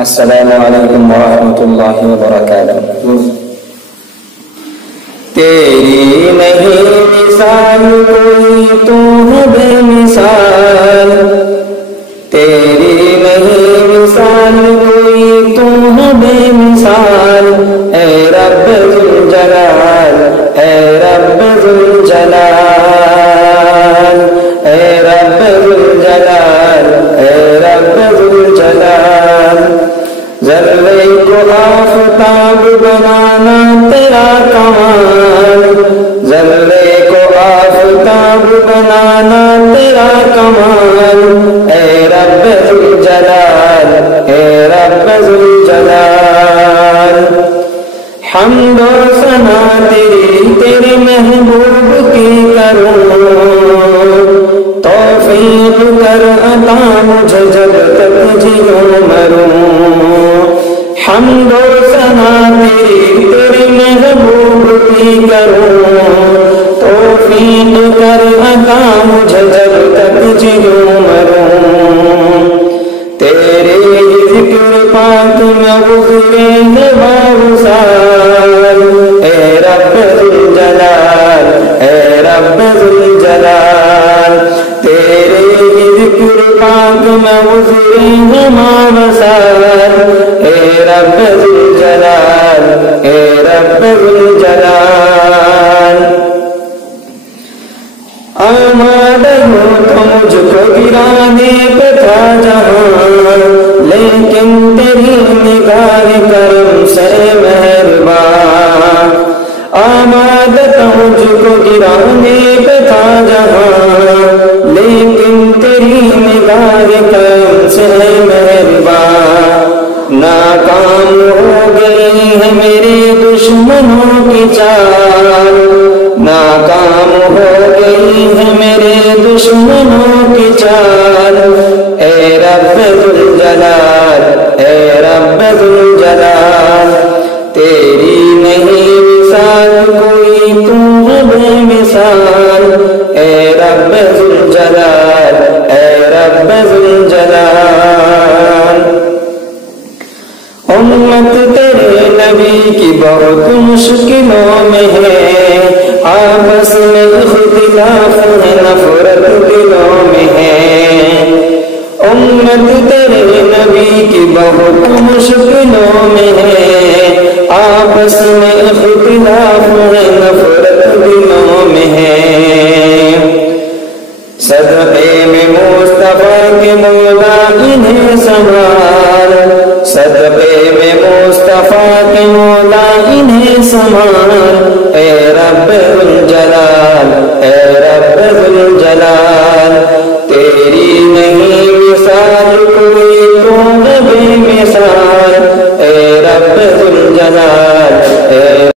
السلام علیکم ورحمۃ اللہ وبرکاتہ۔ تیری نہیں مثال کوئی، تو ہے بے مثال، تیری نہیں مثال کوئی، تو ہے بے مثال، اے رب ذوالجلال، اے رب ذوالجلال، اے رب ذوالجلال، اے رب ذوالجلال۔ ذرے کو آفتاب بنانا تیرا کمال، ذرے کو آفتاب بنانا تیرا کمال، اے رب ذوالجلال، اے رب ذوالجلال۔ حمد و ثنا تیری تیرے محبوب کی کروں، توفیق کر عطا مجھے جب تک جیوں مروں۔ حمد و ثنا تیری تیرے محبوب کی کروں، توفیق کر عطا مجھے جب تک جیوں مروں۔ تیرے ذکر پاک میں گزرے ہیں بارہ سال، اے رب ذوالجلال، اے رب ذوالجلال۔ تیرے ذکر پاک میں گزرے ہیں بارہ سال، اے رب ذوالجلال، اے رب ذوالجلال۔ آمادہ ہوں تو مجھ کو گرانے پہ تھا جہاں، لیکن تیری نگاہ کرم سے مہربان۔ آمادہ تو مجھ کو گرانے پہ تھا جہاں، لیکن تیری نگاہ کرم سے مہربان۔ ناکام ہو گئی ہے میرے دشمنوں کی چال، ناکام ہو گئی ہے میرے دشمنوں کی چال، اے رب ذوالجلال، اے رب ذوالجلال۔ تیری نہیں مثال کوئی، تو ہے بے مثال، اے رب ذوالجلال، اے رب ذوالجلال۔ امت تیرے نبی کی بہت مشکلوں میں ہے، آپس میں اختلاف ہے، نفرت دلوں میں ہے۔ امت تیرے نبی کی بہت مشکلوں میں ہے، آپس میں اختلاف ہے، نفرت دلوں میں ہے۔ صدقے میں مصطفیٰ کے مولا انہیں سنبھال، صدقے میں مصطفیٰ کے مولا انہیں سنبھال، اے رب ذوالجلال، اے رب ذوالجلال۔ تیری نہیں مثال کوئی، تو ہے بے مثال، اے رب ذوالجلال،